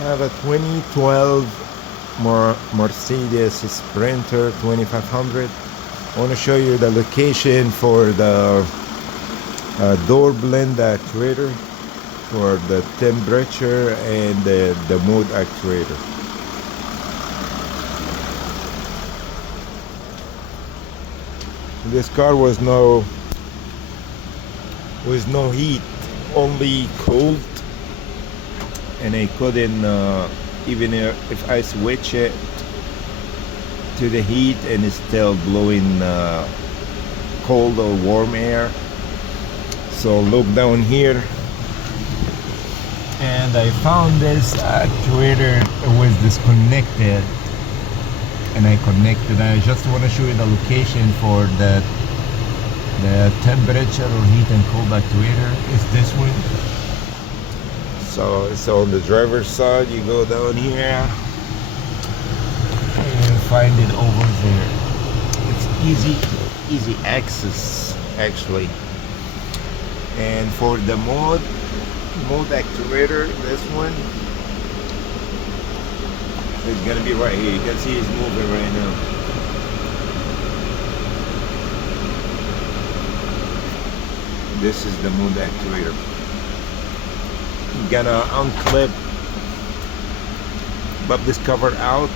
I have a 2012 Mercedes Sprinter 2500. I want to show you the location for the door blend actuator for the temperature and the mode actuator. This car was no heat, only cold, and I couldn't even if I switch it to the heat and it's still blowing cold or warm air. So look down here, and I found this actuator. It was disconnected, and I connected. I just want to show you the location for the temperature or heat and cold actuator. Is this one. So it's on the driver's side. You go down here and you find it over there. It's easy access actually. And for the mode actuator, this one is gonna be right here. You can see it's moving right now. This is the mode actuator. I'm gonna unclip this cover out,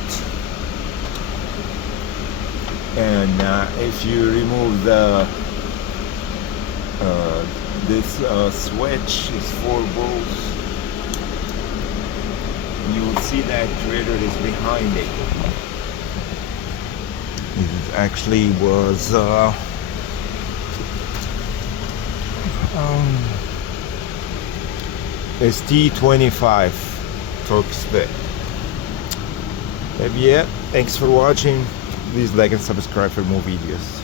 and if you remove the this switch is 4 volts, and you will see the actuator is behind it. It actually was it's T25 torque stick. Yeah, thanks for watching. Please like and subscribe for more videos.